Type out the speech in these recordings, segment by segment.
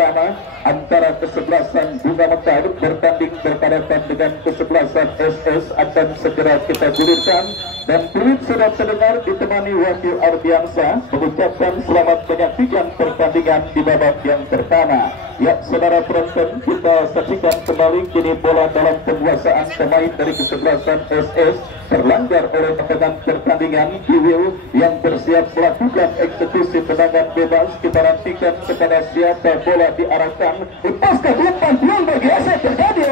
pertama antara kesebelasan Bunga Mekar bertanding berhadapan dengan kesebelasan SS akan segera kita gulirkan. Dan peluit sudah terdengar ditemani Wahyu Ardiansa mengucapkan selamat menyaksikan pertandingan di babak yang pertama. Ya, saudara penonton, kita saksikan kembali kini bola dalam penguasaan pemain dari kesebelasan SS terlanggar oleh pemenang pertandingan Kiwil yang bersiap melakukan eksekusi tendangan bebas. Kita nantikan kepada siapa bola diarahkan. Lepaskan umpan peluang bagi SS terjadi.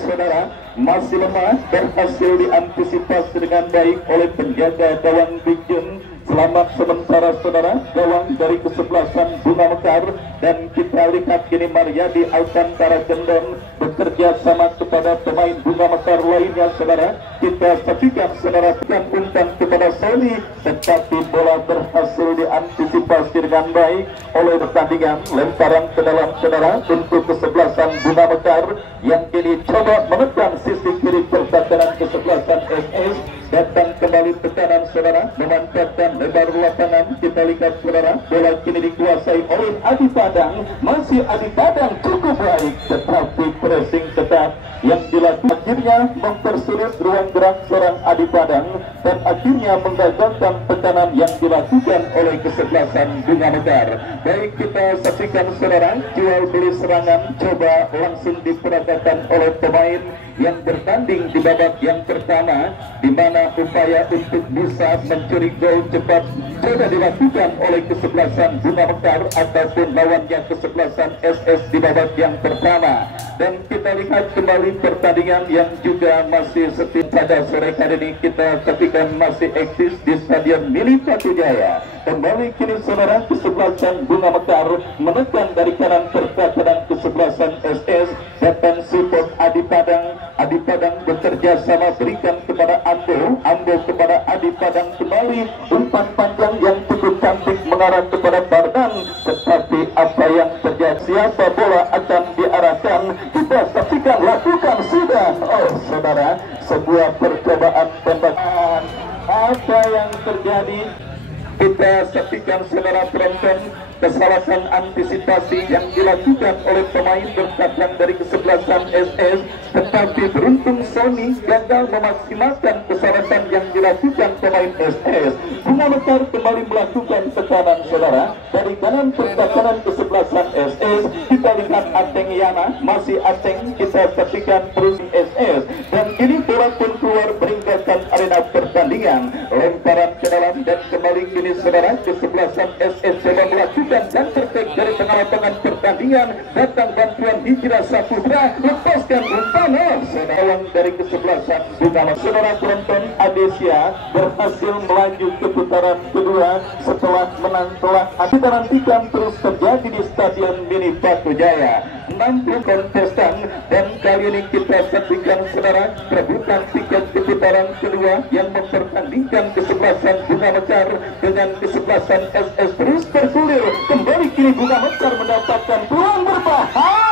Saudara, masih lemah, berhasil diantisipasi dengan baik oleh penjaga gawang Bijun. Selamat sementara saudara gawang dari kesebelasan Bunga Mekar. Dan kita lihat kini Maryadi Alcantara Gendon bekerja sama kepada pemain Bunga Mekar lainnya saudara. Kita saksikan saudara umpan kepada Sony, tetapi bola berhasil diantisipasi dengan baik oleh pertandingan. Lemparan ke dalam saudara untuk kesebelasan Bunga Mekar yang kini coba menekan sisi kiri pertahanan kesebelasan SS. Datang kembali tekanan saudara, memanfaatkan lebar lapangan. Kita lihat saudara, bola kini dikuasai oleh Adi Padang. Masih Adi Padang cukup baik, tetapi pressing ketat yang dilakukan akhirnya mempersulit ruang gerak seorang Adi Padang dan akhirnya menggagalkan tekanan yang dilakukan oleh kesebelasan Bunga Mekar. Baik, kita saksikan saudara, jual beli serangan coba langsung diperagakan oleh pemain yang bertanding di babak yang pertama, di mana upaya untuk bisa mencuri gol cepat coba dilakukan oleh kesebelasan Bunga Mekar ataupun lawannya kesebelasan SS di babak yang pertama. Dan kita lihat kembali pertandingan yang juga masih seperti pada sore hari ini kita saksikan masih eksis di Stadion Mini Patujaya. Kembali kini saudara, kesebelasan Bunga Mekar menekan dari kanan pertahanan kesebelasan SS. Datang support Adi Padang. Adi Padang bekerja sama berikan kepada Ambo. Ambo kepada Adi Padang kembali. Umpan panjang yang cukup cantik mengarah kepada Bardan. Tetapi apa yang terjadi? Siapa bola akan diarahkan? Kita saksikan, lakukan sudah. Oh saudara, sebuah percobaan tembakan. Apa yang terjadi? Kita saksikan saudara penonton, kesalahan antisipasi yang dilakukan oleh pemain berkadang dari kesebelasan SS, tetapi beruntung Sony gagal memaksimalkan kesalahan yang dilakukan pemain SS. Bunga Mekar kembali melakukan tekanan saudara dari kanan pertahanan kesebelasan SS. Kita lihat Ateng Yana, masih Ateng, kita saksikan terus SS dan kini bola pun keluar meninggalkan arena pertandingan. Lemparan ke dalam dan kembali kini saudara kesebelasan SS coba melakukan dan tertek dari tengah lapangan pertandingan. Datang bantuan Hijrah Saputra, lepaskan umpan saudara dari kesebelasan Bunga. Saudara penonton, Adesia berhasil melaju ke putaran kedua setelah menang telak. Kita nantikan terus terjadi di Stadion Mini Patujaya. 60 kontestan dan kali ini kita saksikan saudara perebutan tiket ke putaran kedua yang mempertandingkan kesebelasan Bunga Mekar dengan kesebelasan SS terus bergulir. Kembali kini Bunga Mekar mendapatkan peluang berbahaya.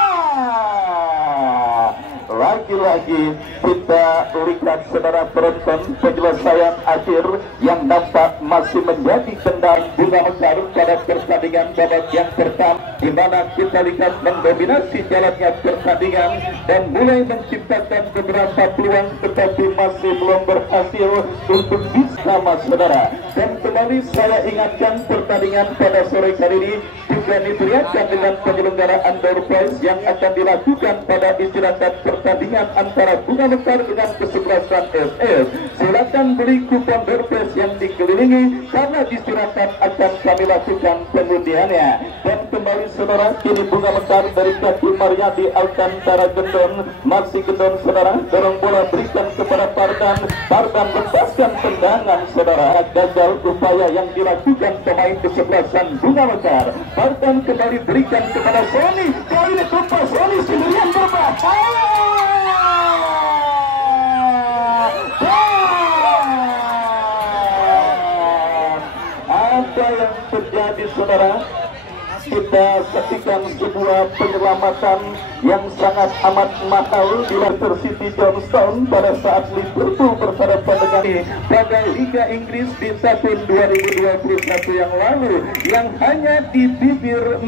Lagi-lagi kita lihat saudara penonton penyelesaian akhir yang nampak masih menjadi kendali Bunga Mekar pada pertandingan babak yang pertama, di mana kita lihat mendominasi jalannya pertandingan dan mulai menciptakan beberapa peluang, tetapi masih belum berhasil untuk bisa saudara. Dan kembali saya ingatkan pertandingan pada sore hari ini juga diberikan dengan penyelenggaraan door prize yang akan dilakukan pada istirahat pertandingan antara Bunga Mekar dengan kesebelasan SS. Silakan beli kupon door prize yang dikelilingi karena istirahat akan kami lakukan pengundiannya. Dan kembali saudara, kini Bunga Mekar dari kaki Maryadi Alcantara Gendon, masih Gendon saudara, dorong bola berikan kepada Pardan. Pardan lepaskan tendangan saudara, gagal upaya yang dilakukan pemain kesebelasan Bunga Mekar. Pardan kembali berikan kepada Sony. Kali ini tumpas Sony sendirian berbahaya. Apa yang terjadi saudara? kita saksikan sebuah penyelamatan yang sangat amat mahal di Leicester City Johnstone pada saat Liverpool berhadapan dengan pada Liga Inggris di tahun 2021 yang lalu, yang hanya di bibir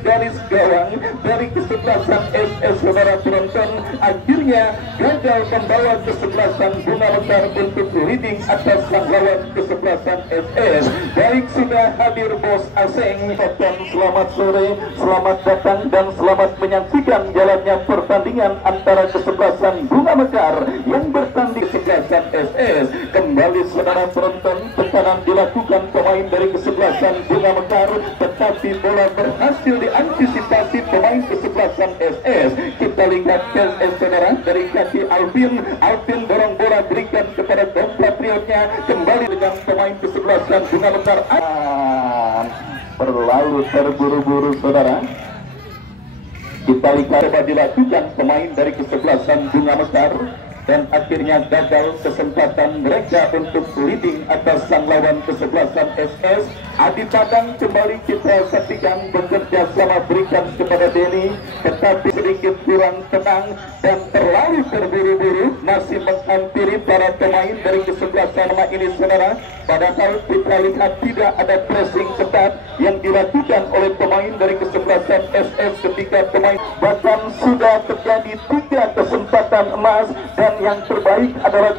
garis gawang dari kesebelasan SS saudara penonton akhirnya gagal membawa kesebelasan Bunga Mekar untuk leading atas sang lawan kesebelasan SS. Baik, sudah hadir bos Aseng. Selamat sore, selamat datang dan selamat menyaksikan jalannya pertandingan antara kesebelasan Bunga Mekar yang bertanding kesebelasan SS. Kembali saudara penonton, tekanan dilakukan pemain dari kesebelasan Bunga Mekar, tetapi bola berhasil diantisipasi pemain kesebelasan SS. Kita lihat SS saudara dari kaki Alvin dorong bola berikan kepada compatriotnya, kembali dengan pemain kesebelasan Bunga Mekar. Terlalu terburu-buru saudara. Kita lihat coba dilakukan pemain dari kesebelasan Bunga Mekar dan akhirnya gagal kesempatan mereka untuk leading atas sang lawan kesebelasan SS. Adi Padang kembali kita saksikan bekerja sama berikan kepada Denny, tetapi sedikit kurang tenang dan terlalu terburu-buru masih menghampiri para pemain dari kesebelasan ini saudara. Padahal kita lihat tidak ada pressing ketat yang dilakukan oleh pemain dari kesebelasan SS ketika pemain, bahkan sudah terjadi 3 kesempatan emas dan yang terbaik adalah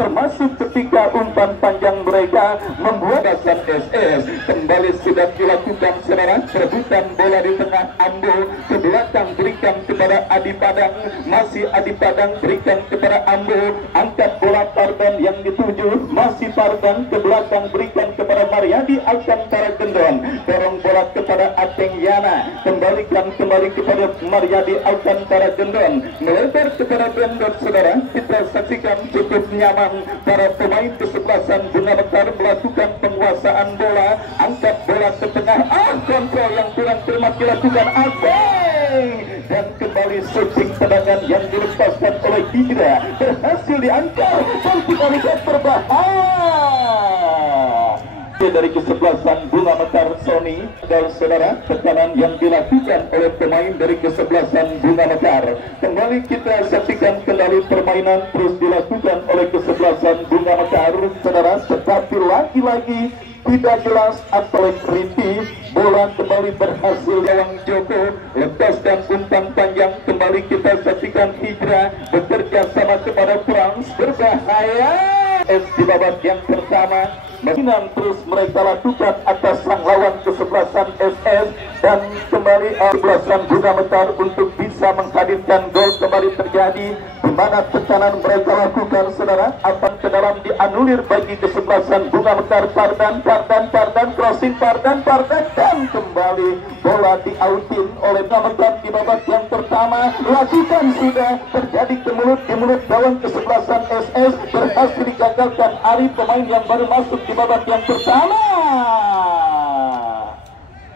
termasuk ketika umpan panjang mereka membuat SS. Kembali sudah dilakukan saudara, perebutan bola di tengah, Ambo ke belakang berikan kepada Adi Padang, masih Adi Padang berikan kepada Ambo, angkat bola Pardan yang dituju, masih Pardan ke belakang berikan kepada Maryadi Alcantara Gendon, dorong bola kepada Ateng Yana, kembalikan kembali kepada Maryadi Alcantara Gendon, melebar kepada Gendon saudara. Kita saksikan cukup nyaman para pemain kesebelasan Bunga Mekar melakukan penguasaan bola, angkat bola ke tengah, kontrol yang kurang cermat dilakukan Aseng, dan kembali shooting tendangan yang dilepaskan oleh Hijra berhasil diangkat dan kita lihat berbahaya dari kesebelasan Bunga Mekar Sony dan saudara. Tekanan yang dilakukan oleh pemain dari kesebelasan Bunga Mekar, kembali kita saksikan kembali permainan terus dilakukan oleh kesebelasan Bunga Mekar saudara, tetapi lagi-lagi tidak jelas atau Riti. Bola kembali berhasil yang Joko lepaskan umpan panjang, kembali kita saksikan Hijra bekerja sama kepada Frans, berbahaya di babak yang pertama. Mainan terus mereka lakukan atas sang lawan kesebelasan SS dan kembali kesebelasan Bunga Mekar untuk bisa menghadirkan gol kembali terjadi, di mana tekanan mereka lakukan saudara akan ke dalam dianulir bagi kesebelasan Bunga Mekar. Pardan crossing Pardan dan kembali bola diautin oleh Bunga Mekar di babak yang pertama. Lakukan sudah terjadi di mulut gawang kesebelasan SS, berhasil digagalkan Ari, pemain yang baru masuk di babak yang pertama.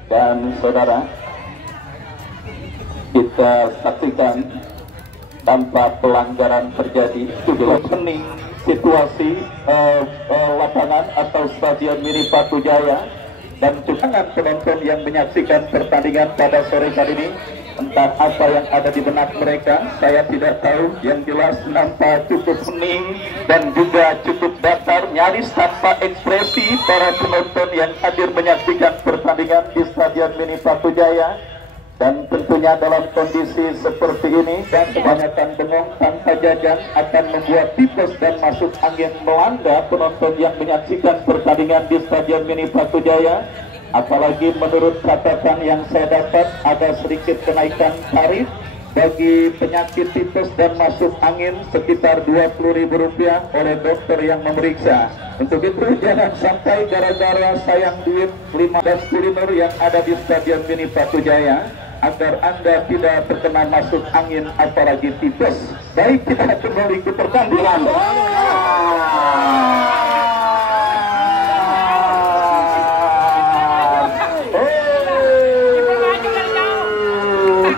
Dan saudara, kita saksikan tanpa pelanggaran terjadi sudah hening situasi lapangan atau Stadion Mini Patujaya, dan jangan penonton yang menyaksikan pertandingan pada sore hari ini, entah apa yang ada di benak mereka, saya tidak tahu. Yang jelas nampak cukup hening dan juga cukup datar, nyaris tanpa ekspresi para penonton yang hadir menyaksikan pertandingan di Stadion Mini Patujaya. Dan tentunya dalam kondisi seperti ini dan kebanyakan bengong tanpa jajan akan membuat tipes dan masuk angin melanda penonton yang menyaksikan pertandingan di Stadion Mini Patujaya. Apalagi menurut catatan yang saya dapat ada sedikit kenaikan tarif bagi penyakit tipes dan masuk angin sekitar Rp20.000 oleh dokter yang memeriksa. Untuk itu jangan sampai gara-gara sayang duit 5 dan kuliner yang ada di Stadion Mini Patujaya agar Anda tidak terkena masuk angin apalagi tipes. Baik, kita kembali ke pertandingan.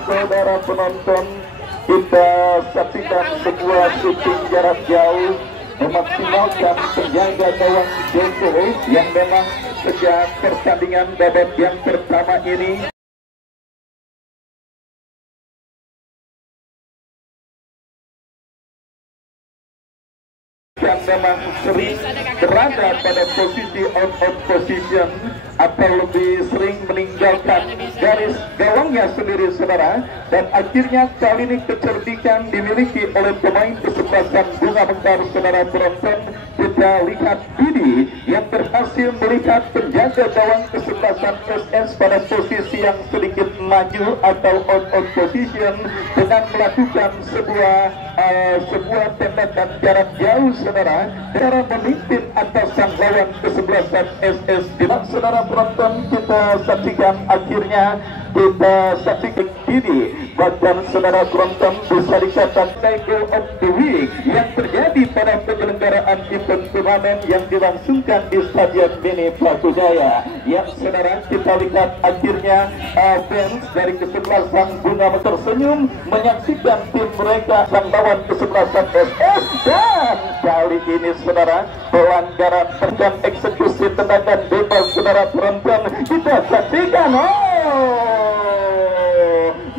Saudara penonton, kita saksikan sebuah shooting jarak jauh memaksimalkan penjaga gawang Joko yang memang sejak pertandingan babak yang pertama ini. Yang memang sering berada pada posisi on position atau lebih sering meninggalkan garis gawangnya sendiri, saudara, dan akhirnya kali ini kecerdikan dimiliki oleh pemain kesebelasan Bunga Mekar, saudara penonton. Kita lihat Didi yang berhasil melihat penjaga gawang kesebelasan SS pada posisi yang sedikit maju atau on position dengan melakukan sebuah tembakan jarak jauh, saudara, cara memimpin atas sang lawan kesebelasan SS. Saudara penonton, kita saksikan akhirnya Didi, bahkan saudara penonton bisa dikatakan goal of the week yang terjadi pada penyelenggaraan event turnamen yang dilangsungkan di Stadion Beni Pratujaya. Yang saudara kita lihat akhirnya fans dari kesebelasan Bunga tersenyum menyaksikan tim mereka sang lawan kesebelasan SS, dan kali ini saudara pelanggaran dan eksekusi tendangan bebas, saudara penonton, kita saksikan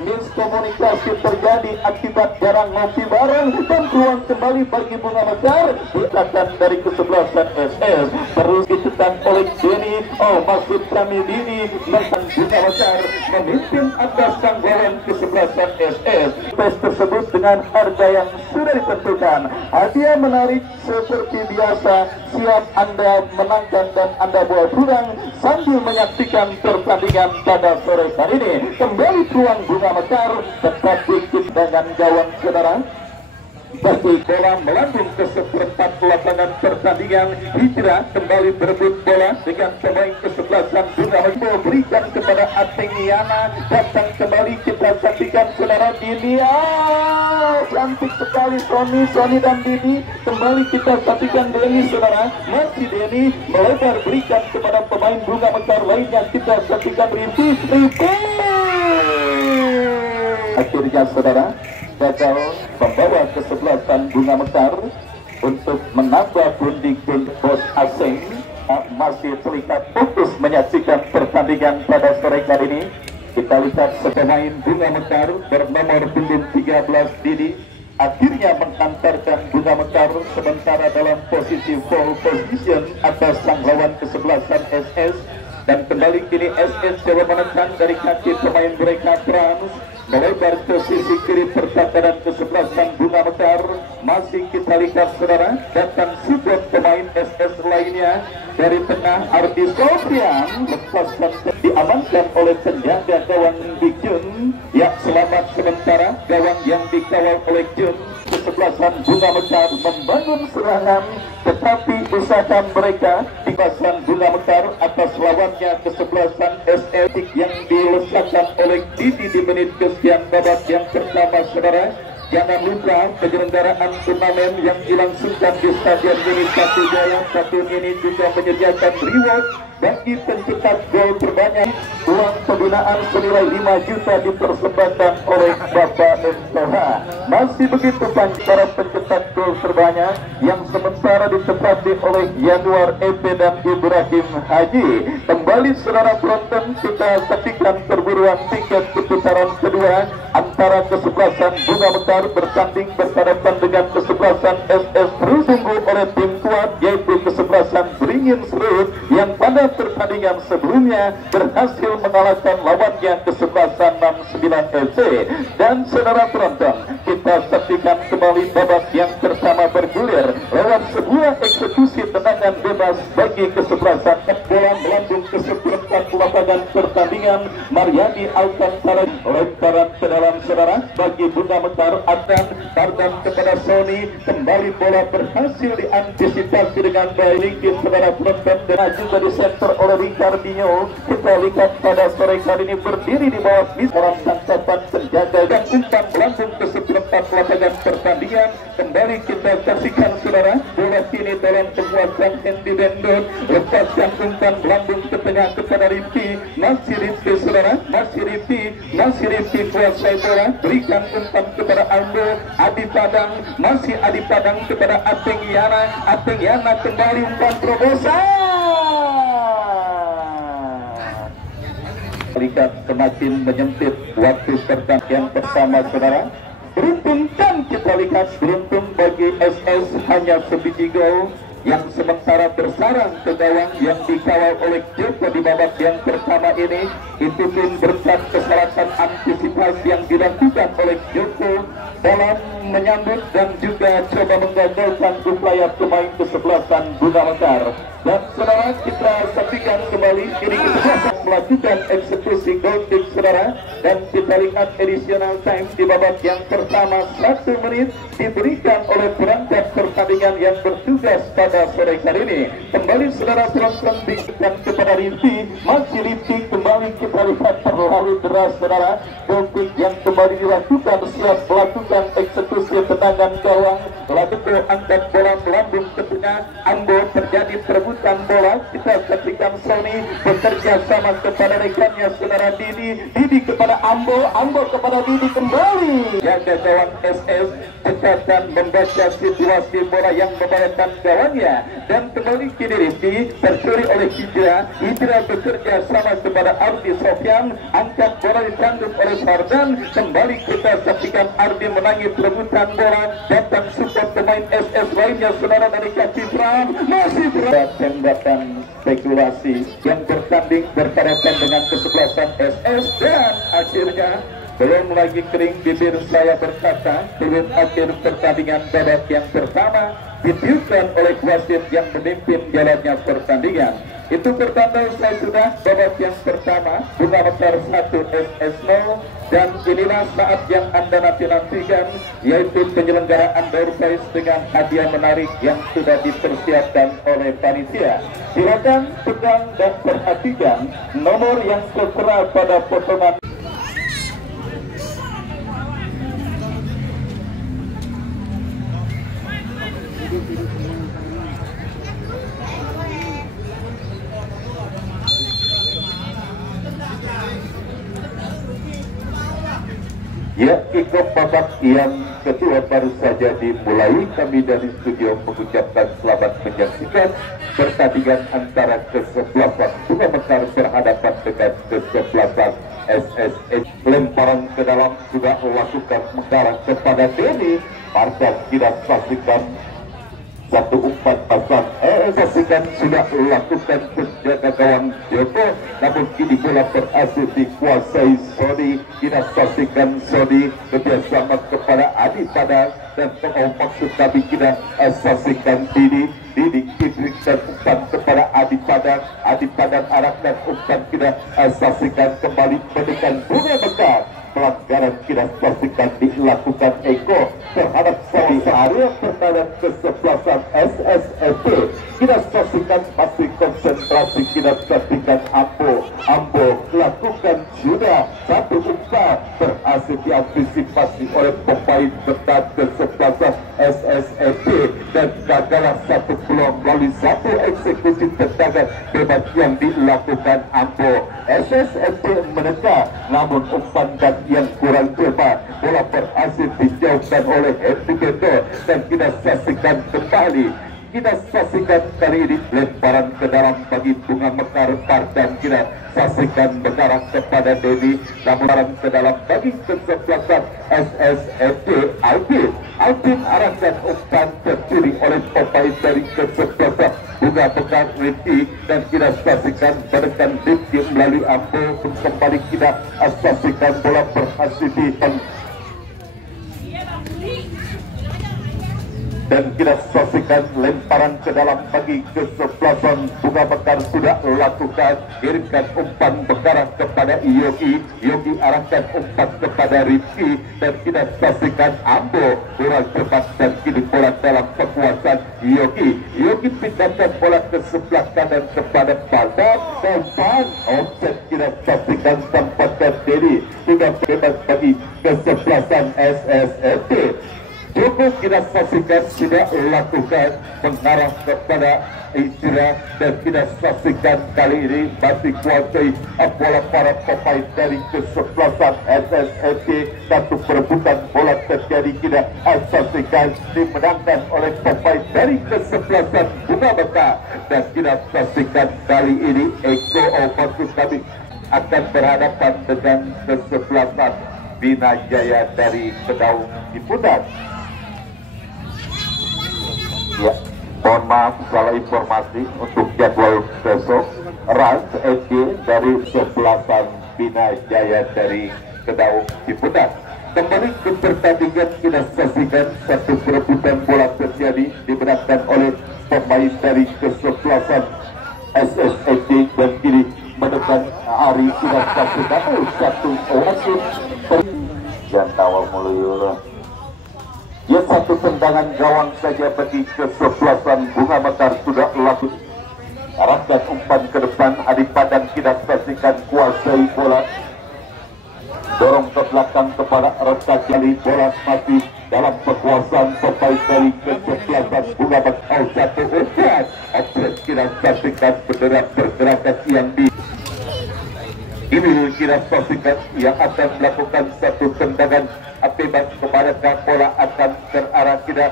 miskomunikasi terjadi akibat jarang ngopi bareng dan peluang kembali bagi Bunga Mekar. Dikatakan dari kesebelasan SS terus ditekan oleh Denny. Maksud kami Dini menang Bunga Mekar memimpin atas sang lawan kesebelasan SS. Tes tersebut dengan harga yang sudah ditentukan. Hadiah menarik seperti biasa siap Anda menangkan dan Anda bawa pulang sambil menyaksikan pertandingan pada sore hari ini. Kembali peluang Bunga Mekar, tetapi dengan gawang saudara bagi bola melambung ke seperempat lapangan pertandingan. Hijrah kembali berebut bola dengan pemain kesebelasan Bunga Mekar, berikan kepada Atengiana, datang kembali, kita saksikan saudara Dini. Cantik sekali Sony dan Dini. Kembali kita saksikan Denny, saudara, masih Denny melebar, berikan kepada pemain Bunga Mekar lainnya, kita saksikan Rifi. Akhirnya saudara gagal membawa kesebelasan Bunga Mekar untuk menambah pundi-pundi bos asing. Masih terlihat fokus menyaksikan pertandingan pada sore kali ini. Kita lihat pemain Bunga Mekar bernomor punggung 13 Didi akhirnya mengantarkan Bunga Mekar sementara dalam posisi pole position atas sang lawan kesebelasan SS, dan kembali kini SS coba menekan dari kaki pemain mereka Trans melebar ke sisi kiri pertahanan kesebelasan Bunga Mekar. Masih kita lihat saudara datang support pemain SS lainnya dari tengah. Ardi Sofian lepaskan, diamankan oleh penjaga gawang Bikjun. Ya, selamat sementara gawang yang dikawal oleh Jun. Kesebelasan Bunga Mekar membangun serangan, tetapi usaha mereka di kawasan Bunga Mekar atas lawannya kesebelasan SS yang dilesakan oleh Didi di menit kesekian babak yang pertama, saudara. Jangan lupa penyelenggaraan turnamen yang dilangsungkan di Stadion Beni Pratujaya tahun ini juga menyediakan reward bagi pencetak gol terbanyak. Uang pembinaan senilai 5 juta dipersembahkan oleh Bapak MTH. Masih begitu para pencetak gol terbanyak yang sementara ditempati oleh Januar EP dan Ibrahim Haji. Kembali saudara penonton, kita saksikan perburuan tiket putaran kedua antara kesebelasan Bunga Mekar bertanding berhadapan dengan kesebelasan SS ditunggu oleh tim kuat, yaitu kesebelasan Beringin Serut yang pada pertandingan sebelumnya berhasil mengalahkan lawannya kesebelasan 69 FC. Dan saudara penonton, kita saksikan kembali babak yang pertama bergulir lewat sebuah eksekusi tendangan bebas bagi kesebelasan. Bola melambung ke seperempat lapangan pertandingan. Mariani Alcantara lemparan ke dalam saudara bagi Bunga Mekar. Tardan kepada Sony, kembali bola berhasil diantisipasi dengan baik saudara penonton dan juga di center oleh Ricardinho. Kita lihat pada sore kali ini berdiri di bawah dalam tangkapan penjaga dan umpan melambung ke seperempat lapangan pertandingan. Kembali kita saksikan saudara bola kini dalam penguasaan Hendy Bendot, lepaskan umpan melambung ke tengah kepada Rifi. Masih Rifi saudara, masih Rifi kuasai bola, berikan umpan kepada Aldo. Adi Padang, masih Adi Padang kepada Atengiana kembali umpan terobosan. lihat semakin menyempit waktu pertandingan yang pertama, saudara. Beruntung dan kita lihat beruntung bagi SS hanya sebiji gol yang sementara bersarang ke gawang yang dikawal oleh Joko di babak yang pertama ini. Itu pun berkat kesalahan antisipasi yang dilakukan oleh Joko dalam menyambut dan juga coba menggagalkan upaya pemain kesebelasan Bunda Mekar. Dan saudara, kita saksikan kembali ini melakukan eksekusi gol kick, saudara, dan kita lihat additional time di babak yang pertama 1 menit diberikan oleh perangkat pertandingan yang bertugas pada sore hari ini. Kembali saudara penonton diberikan kepada Rinti, masih Rinti kembali kita lihat terlalu deras, saudara. Gol kick yang kembali dilakukan, siap melakukan eksekusi tendangan gawang, lalu angkat bola melambung ke tengah. Ambo terjadi perebutan bola. Kita saksikan Sony bekerja sama kepada rekannya, saudara Didi kepada Ambo kepada Didi kembali. Jaga gawang SS cepat dan membaca situasi bola yang membahayakan gawangnya, dan kembali kini Rizky tercuri oleh Hijra bekerja sama kepada Ardi Sofyan, angkat bola ditanggung oleh Sardan. Kembali kita saksikan Ardi menangis perebutan bola, datang support pemain SS lainnya, saudara, dari Cipran. Masih berat tembakan spekulasi yang bertanding berhadapan dengan kesebelasan SS, dan akhirnya belum lagi kering bibir saya berkata belum akhir pertandingan babak yang pertama ditiupkan oleh wasit yang memimpin jalannya pertandingan. Itu pertanda saya sudah babak yang pertama Bunda Mekar 1 SS 0, dan inilah saat yang Anda nantikan, yaitu penyelenggaraan door prize dengan hadiah menarik yang sudah dipersiapkan oleh panitia. Silakan pegang dan perhatikan nomor yang tertera pada potongan. Ya, kick-off babak yang kedua baru saja dimulai. Kami dari studio mengucapkan selamat menyaksikan pertandingan antara kesebelasan Bunda Mekar berhadapan dengan kesebelasan SSS. Lemparan ke dalam sudah melakukan mengarah kepada Denny. Markas kita saksikan satu umpan pasang, saksikan sudah melakukan penjaga gawang Joko, namun kini bola berhasil dikuasai Sodi. Kita saksikan Sodi kerjasama kepada Adi Padang, dan maksud kami kita saksikan Didi diberikan umpan kepada Adi Padang arahkan umpan, kita saksikan kembali mendekat Bunda Mekar. Pelanggaran kita saksikan dilakukan Eko terhadap Sodi area pertahanan kesebelasan SSFP. Kita saksikan masih konsentrasi, kita saksikan Ambo lakukan sudah satu umpan berhasil diantisipasi oleh pemain bertahan kesebelasan SSFP, dan gagal satu peluang melalui satu eksekusi tendangan bebas yang dilakukan Ambo. SSFP menekan, namun umpan dan yang kurang tepat, bola berhasil dijauhkan oleh Henry Beto, dan kita saksikan kembali. Kita saksikan kali ini lemparan ke dalam bagi Bunga Mekar, dan kita saksikan mengarah kepada Denny, namun ke dalam bagi kesebelasan SSFP. Alvin arahkan umpan tercuri oleh pemain dari kesebelasan Bunga Mekar Rinti, dan kita saksikan menekan Rinti melalui Ambo. Kembali kita saksikan bola berhasil dan kita saksikan lemparan ke dalam bagi kesebelasan Bunga Mekar sudah lakukan, kirimkan umpan mengarah kepada Yogi arahkan umpan kepada Rizky, dan kita saksikan Ambo bola cepat, dan kini bola dalam kekuasaan Yogi pindahkan bola ke sebelah kanan kepada Padang, dan offset kita saksikan tempatkan Denny sudah bebas bagi kesebelasan SSFP. Cukup kita saksikan sudah lakukan mengarah kepada Hijra, dan kita saksikan kali ini masih kuasai bola para pemain dari kesebelasan SSFP. Satu perebutan bola terjadi, kita saksikan dimenangkan oleh pemain dari kesebelasan Bunga Mekar, dan kita saksikan kali ini Eko maksud kami akan berhadapan dengan kesebelasan Bina Jaya dari Kedaung Ciputat. Ya, mohon maaf salah informasi untuk jadwal besok. Ras FG dari kesebelasan Bina Jaya dari Kedaung Ciputat. Kembali ke pertandingan, kita saksikan satu perebutan bola terjadi dimenangkan oleh pemain dari kesebelasan SSFJ dan kini menekan Ari. Kita saksikan satu wasit dan tawar mulai. Ya, satu tendangan gawang saja bagi kesebelasan Bunga Mekar sudah laku. Arahkan umpan ke depan, Adi Padang kita saksikan kuasai bola. Dorong ke belakang kepada Reka Jali, bola masih dalam kekuasaan pemain dari kesebelasan Bunga Mekar. Satu umpan, Opres kita saksikan pergerakan yang di ini kita saksikan yang akan melakukan satu tendangan akibat kepada bola akan terarah. Kita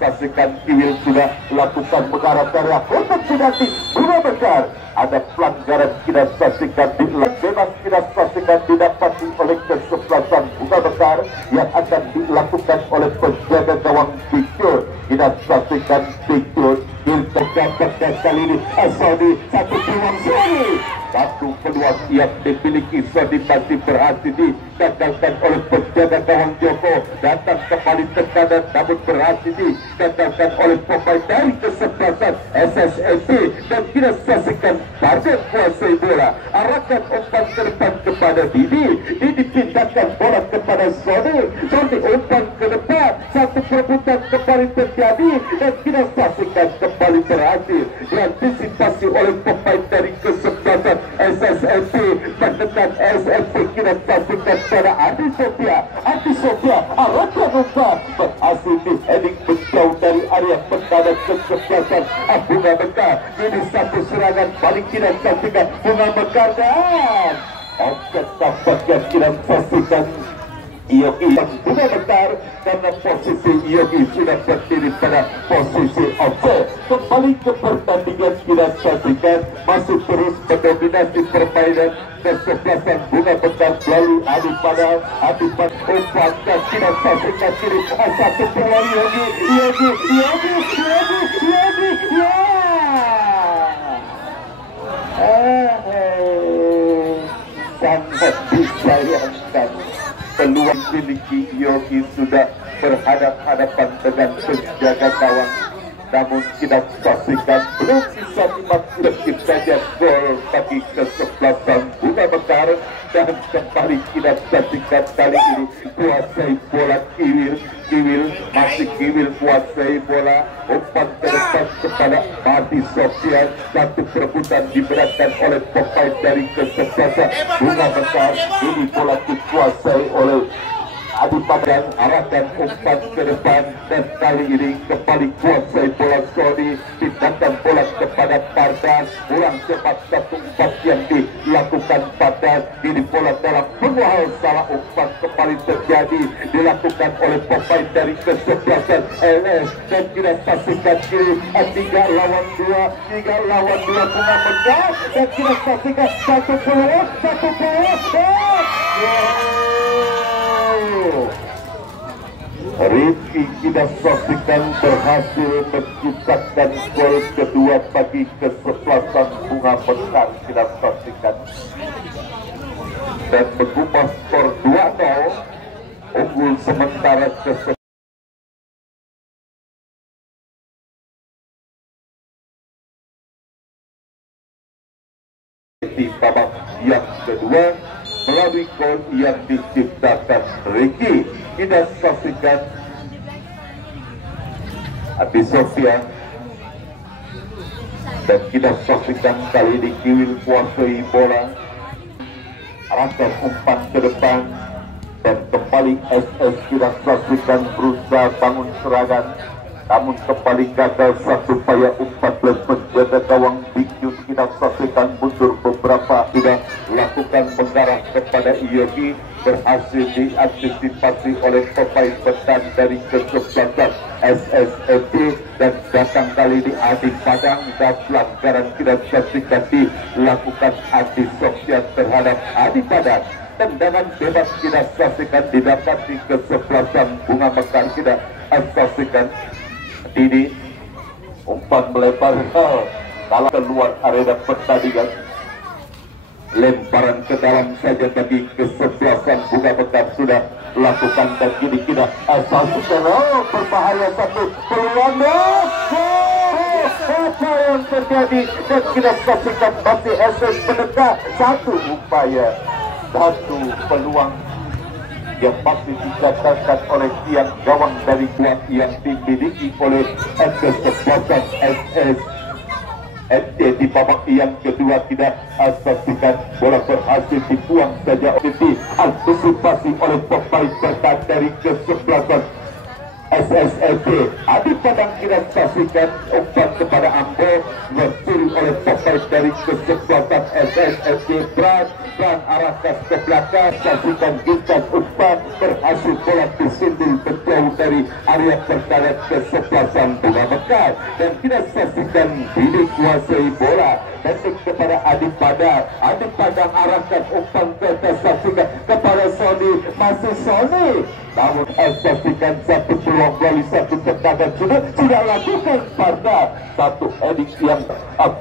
saksikan Kiwil sudah lakukan mengarah karya untuk Sinati Bunga Mekar. Ada pelanggaran kita saksikan di bebas kita saksikan didapati oleh kesebelasan Bunga Mekar yang akan dilakukan oleh penjaga gawang Picur. Kita saksikan Picur didapatkan kali ini Saudi satu peluang sekali. Satu peluang yang dimiliki Saudi masih berhasil digagalkan oleh penjaga gawang Joko. Datang kembali tekanan namun berhasil digagalkan oleh pemain dari kesebelasan SSFC. Dan kita saksikan Barden kuasai bola, arahkan umpan ke depan kepada Didi. Didi pindahkan bola kepada Saudi. Saudi umpan ke depan, satu perebutan kembali terjadi dan kita saksikan kembali berhasil diantisipasi oleh pemain dari kesebelasan SSFC. Menekan SSFC, kita saksikan pada Adi Sofia. Adi Sofia arahkan umpan, berhasil di-heading menjauh dari area pertahanan kesebelasan Bunga Mekar. Ini satu serangan balik kita saksikan Bunga Mekar dan objek tampak yang kita saksikan Yogi Bunga Mekar karena posisi Yogi sudah berdiri pada posisi objek. Kembali ke pertandingan kita saksikan masih terus mendominasi permainan kesebelasan Bunga Mekar melalui Adi Padang umpan dan kita saksikan kiri satu peluang Yogi sangat disayangkan peluang miliki Yogi sudah berhadapan dengan penjaga gawang, namun kita saksikan belum bisa dimaksudkan saja gol bagi kesebelasan Bunga Mekar. Dan kembali kita saksikan kali ini kuasai bola Kiwil masih Kiwil kuasai bola, umpan ke depan kepada Adi Sofyan. Satu perebutan diberatkan oleh pemain dari kesebelasan Bunga Mekar. Ini bola dikuasai oleh Adi Padang, arahkan umpan ke depan dan kali ini kembali kuasai bola Saudi. Pindahkan bola kepada Pardas, ulang cepat satu umpan yang dilakukan Pardas. Ini bola dalam penguasaan, salah umpan kembali terjadi dilakukan oleh pemain dari kesebelasan LS dan kita saksikan kiri 3 lawan 2 Bunga Mekar dan kita saksikan satu peluang Rifki kita saksikan berhasil menciptakan gol kedua bagi kesebelasan Bunga Mekar. Kita saksikan dan mengubah skor 2-0 unggul sementara kesebelasan di babak yang kedua melalui gol yang diciptakan Ricky. Kita saksikan Adi Sofia dan kita saksikan kali ini Kiwil kuasai bola, arahkan umpan ke depan dan kembali SS. Kita saksikan berusaha bangun serangan namun kembali gagal satu upaya umpan penjaga gawang Bikyu. Kita saksikan mundur beberapa, tidak lakukan mengarah kepada Yogi, berhasil diantisipasi oleh pemain bertahan dari kesebelasan SSFB, dan datang kali ini Adi Padang, dan pelanggaran tidak saksikan dilakukan Adi Sofyan terhadap Adi Padang. Tendangan bebas tidak saksikan didapat di kesebelasan Bunga Mekar, tidak saksikan Didi umpan melebar kalau keluar area pertandingan. Lemparan ke dalam saja bagi kesebelasan Bunga Mekar sudah lakukan, dan kini kita saksikan berbahaya satu peluang. Apa yang terjadi, dan kita saksikan masih SS mendekat satu upaya, satu peluang yang masih dikatakan oleh tiang gawang dari kuat yang dimiliki oleh kesebelasan SS NT. Di babak yang kedua tidak saksikan bola berhasil dibuang saja oleh diantisipasi oleh pemain bertahan dari kesebelasan SSLT. Adi Padang tidak saksikan umpan kepada Ambo bercuri oleh pemain dari kesebelasan SSLT. Bran arahkan ke belakang, saksikan gitar umpan berhasil bola disundul menjauh dari area pertahanan kesebelasan Bunga Mekar, dan tidak saksikan Didi kuasai bola pendek kepada Adi Padang. Adi Padang arahkan umpan ke atas, saksikan kepada Sony, masih Sony, namun saksikan satu peluang melalui satu tendangan sudah lakukan pada satu heading yang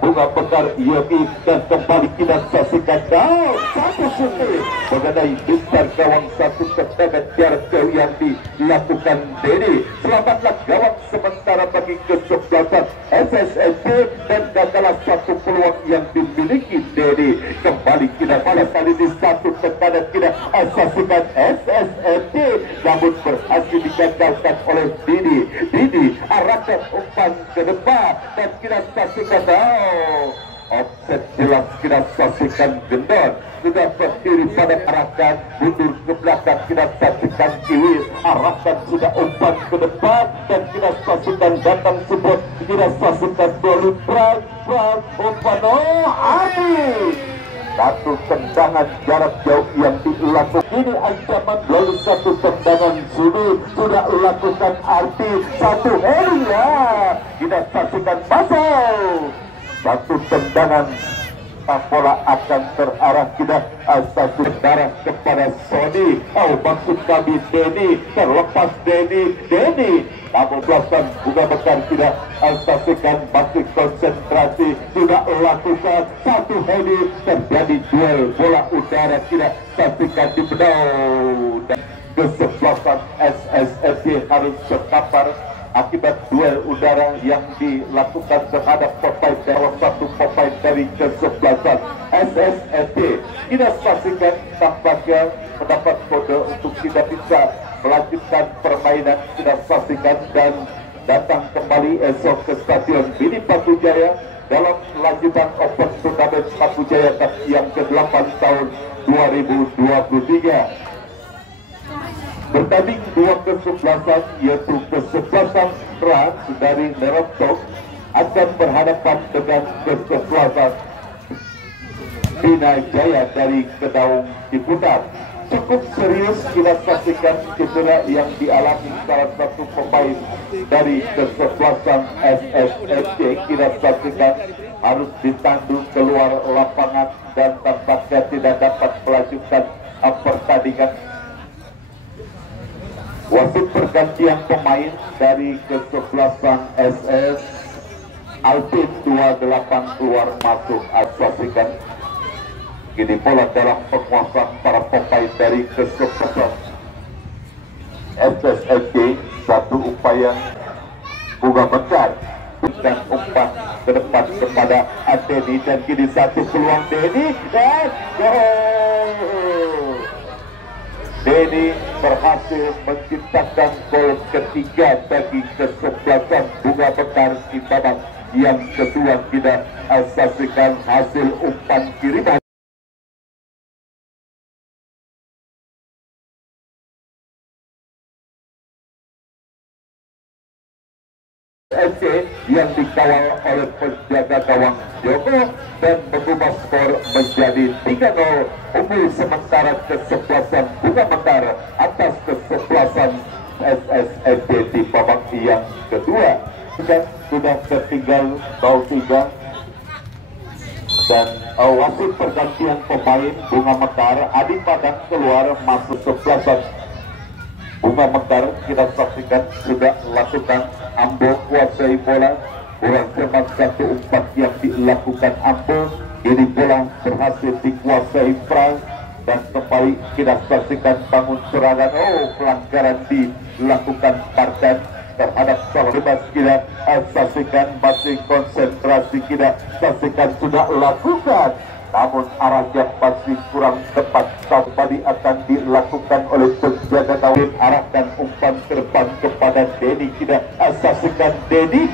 Bunga Mekar Yogi, dan kembali kita saksikan down satu sungai mengenai besar gawang, satu tendangan jarak jauh yang dilakukan Dedi. Selamatlah gawang sementara bagi kesebelasan SSNP, dan gagalah satu peluang yang dimiliki Dedi. Kembali kita balas kali ini satu tendangan kita saksikan SSNP, namun berhasil digagalkan oleh Didi. Didi arahkan umpan ke depan, dan kita saksikan offset jelas, kita saksikan Gendon sudah berdiri pada arahkan mundur ke belakang, kita saksikan Kiwil arahkan sudah umpan ke depan, dan kita saksikan datang support, kita saksikan Doli Pran umpan Adi. Satu tendangan jarak jauh yang dilakukan ini, ancaman lalu satu tendangan sudah lakukan Arti, satu heading kita saksikan pasal satu tendangan bola akan terarah, tidak satu darah kepada Sony. Maksud kami Denny, terlepas Denny, namun belakang Bunga Mekar tidak saksikan, masih konsentrasi, sudah lakukan satu heading, terjadi duel bola udara, tidak saksikan di benar, dan kesebelasan SSFC harus berkapar akibat duel udara yang dilakukan terhadap pemain salah satu pemain dari kesebelasan SSFC. Kita saksikan tampaknya mendapat kode untuk tidak bisa melanjutkan permainan. Kita saksikan dan datang kembali esok ke Stadion Bini Patujaya dalam lanjutan Open Turnamen Patujaya Cup yang ke-8 tahun 2023. Bertanding dua kesebelasan, yaitu kesebelasan Trans dari Nerotok akan berhadapan dengan kesebelasan Bina Jaya dari Kedaung Ciputat. Cukup serius kita saksikan cedera yang dialami salah satu pemain dari kesebelasan SSFC. Kita saksikan harus ditandu keluar lapangan, dan tampaknya tidak dapat melanjutkan pertandingan. Wasit pergantian pemain dari kesebelasan SS Alvin 28 keluar masuk, saksikan kini bola dalam penguasaan para pemain dari kesebelasan SSFC. Satu upaya Bunga Mekar dan umpan ke depan kepada Denny, dan kini satu peluang Denny, dan Denny berhasil menciptakan gol ketiga bagi kesebelasan Bunga Mekar di babak yang kedua. Kita saksikan hasil umpan kiriman FC yang dikawal oleh penjaga gawang Joko dan mengubah skor menjadi 3-0 unggul sementara kesebelasan Bunga Mekar atas kesebelasan SSFD di babak yang kedua. Sudah tertinggal 0-3 dan wasit pergantian pemain Bunga Mekar. Adi Padang keluar masuk kesebelasan Bunga Mekar. Kita saksikan sudah lakukan Ambo kuasai bola, bola cepat 1-4 yang dilakukan Ambo, ini bola berhasil dikuasai Pras dan kembali kita saksikan bangun serangan. Pelanggaran dilakukan Parten terhadap salah bebas. Kita saksikan masih konsentrasi, kita saksikan sudah lakukan, namun arahnya masih kurang tepat. Kembali akan dilakukan oleh penjaga gawang, arahkan umpan terbang kepada Denny. Kita saksikan Denny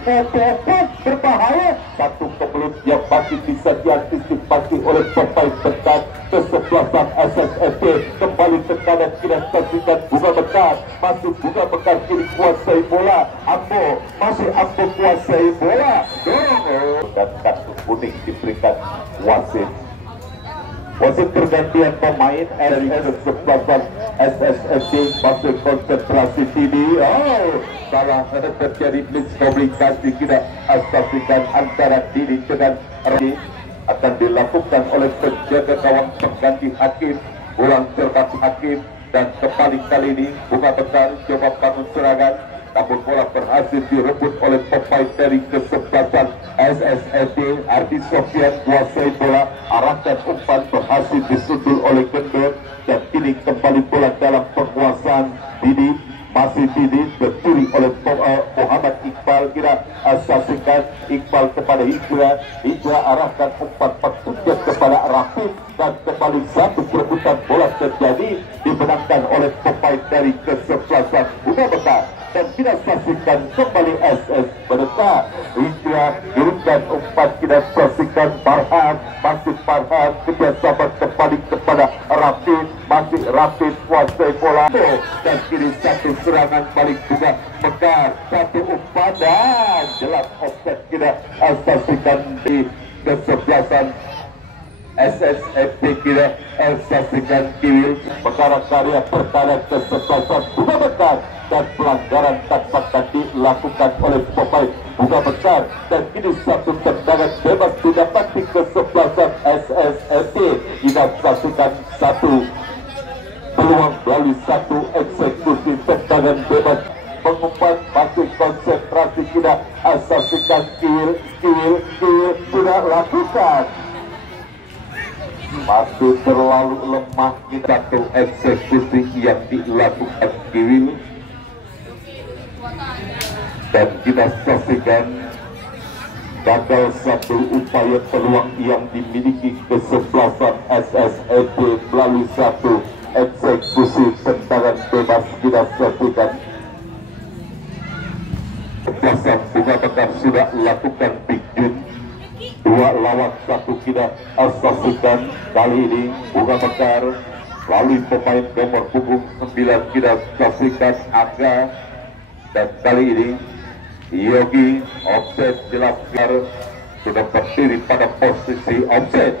tepat berbahaya, satu kebelut yang masih bisa diantisipasi oleh pemain tekan kesebelasan SSFD. Kembali tekanan kita saksikan Bunga Mekar, masih Bunga Mekar kiri kuasai bola, Ambo masih Ambo kuasai bola, dorong dan kartu kuning diberikan wasit. Wasit pergantian pemain dari kesebelasan SSFD masih konsentrasi tinggi. Salah terjadi miskomunikasi. Kita saksikan antara Dini dengan Rani akan dilakukan oleh penjaga gawang pengganti hakim, ulang cermat hakim, dan kembali kali ini Bunga Mekar coba bangun serangan, namun bola berhasil direbut oleh pemain dari kesebelasan SSFD. Ardi Sofian kuasai bola, arahkan umpan berhasil disundul oleh Kendor, dan kini kembali bola dalam penguasaan Didi. Masih Didi berturi oleh Muhammad Iqbal. Kira saksikan Iqbal kepada Hidra, Hidra arahkan umpan petunjuk kepada Rafid, dan kembali satu perebutan bola terjadi dimenangkan oleh pemain dari kesebelasan Bunga Mekar. Dan kita saksikan kembali SS mendekat. Hidra kirimkan umpan, kita saksikan Farhan, masih Farhan kerjasama kembali kepada Rafid, masih Rafid kuasai bola, dan kini satu serangan balik Bunga Mekar, satu umpan dan jelas offset. Kita saksikan di kesebelasan SSFD. Kita saksikan Kiwil perkara karya perkara kesebelasan Bunga Mekar, dan pelanggaran tanpa tadi dilakukan oleh pemain Bunga Mekar, dan kini satu tendangan bebas didapati kesebelasan SSFD. Kita saksikan satu peluang melalui satu eksekusi tendangan bebas. Pengumpan masih konsentrasi. Kita saksikan Kiwil sudah lakukan, masih terlalu lemah. Kita satu eksekusi yang dilakukan Kiwil, dan kita saksikan gagal satu upaya peluang yang dimiliki kesebelasan SSFD melalui satu eksekusi tendangan bebas. Kita saksikan kesebelasan Bunga Mekar sudah lakukan big jun 2 lawan 1. Kita saksikan kali ini Bunga Mekar melalui pemain nomor punggung 9. Kita saksikan Aga, dan kali ini Yogi offset dilakukan, sudah berdiri pada posisi offset.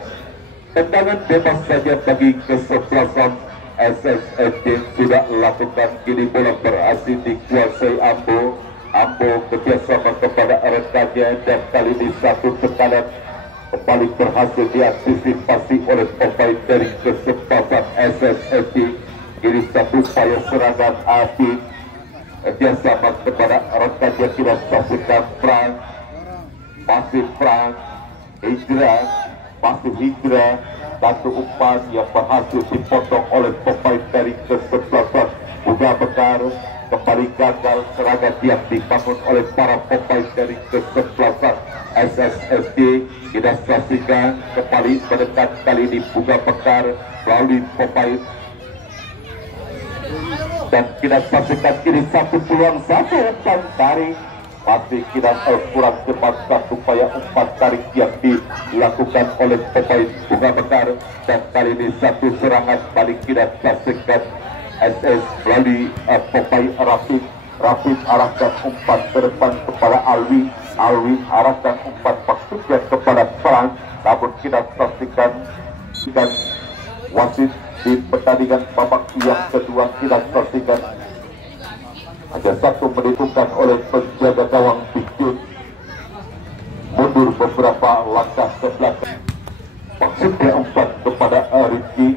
Tendangan bebas saja bagi kesebelasan SSFD sudah lakukan. Kini bola berhasil dikuasai Ambo. Ambo kerjasama kepada rekannya, dan kali ini satu tekanan kembali berhasil diantisipasi oleh pemain dari kesebelasan SSFD. Kini satu upaya serangan Adi kerjasama kepada rekannya. Kita saksikan Frank, masih Frank, Hidra, masih Hidra, satu umpan yang berhasil dipotong oleh pemain dari kesebelasan Bunga Mekar. Kembali gagal serangan yang dibangun oleh para pemain dari kesebelasan SSFD. Kita saksikan kembali mendekat kali ini Bunga Mekar melalui pemain, dan kita saksikan kini satu peluang, satu umpan tarik. Masih kita kurang cepat satu upaya umpan tarik yang dilakukan oleh pemain Bunga Mekar, dan kali ini satu serangan balik. Kita saksikan SS melalui pemain Rafid Rapid arahkan umpan ke depan kepada Alwi. Alwi arahkan umpan maksudnya kepada Frank. Namun kita saksikan dan wasit di pertandingan babak yang kedua kita saksikan ada satu menentukan oleh penjaga gawang Pikun mundur beberapa langkah ke belakang. Maksudnya umpan kepada Rizky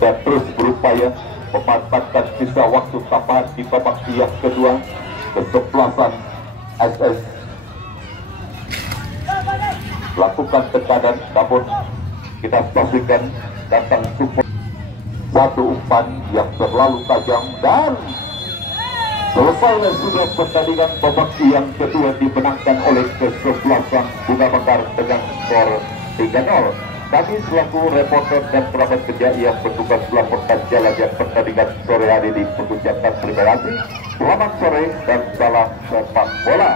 dan terus berupaya memanfaatkan sisa waktu tambahan di babak yang kedua. Kesebelasan SS lakukan tekanan, namun kita pastikan datang support satu umpan yang terlalu tajam dan selesai sudah pertandingan babak yang kedua dimenangkan oleh kesebelasan Bunga Mekar dengan skor 3-0. Kami selaku reporter dan kerabat kerja yang bertugas melaporkan jalannya pertandingan sore hari ini mengucapkan terima kasih. Selamat sore dan salam sepak bola.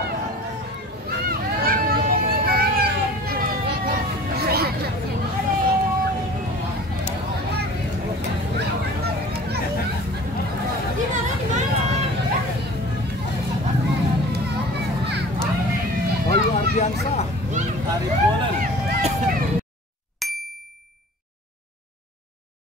Bayu Ardiansyah, Arif Bolen.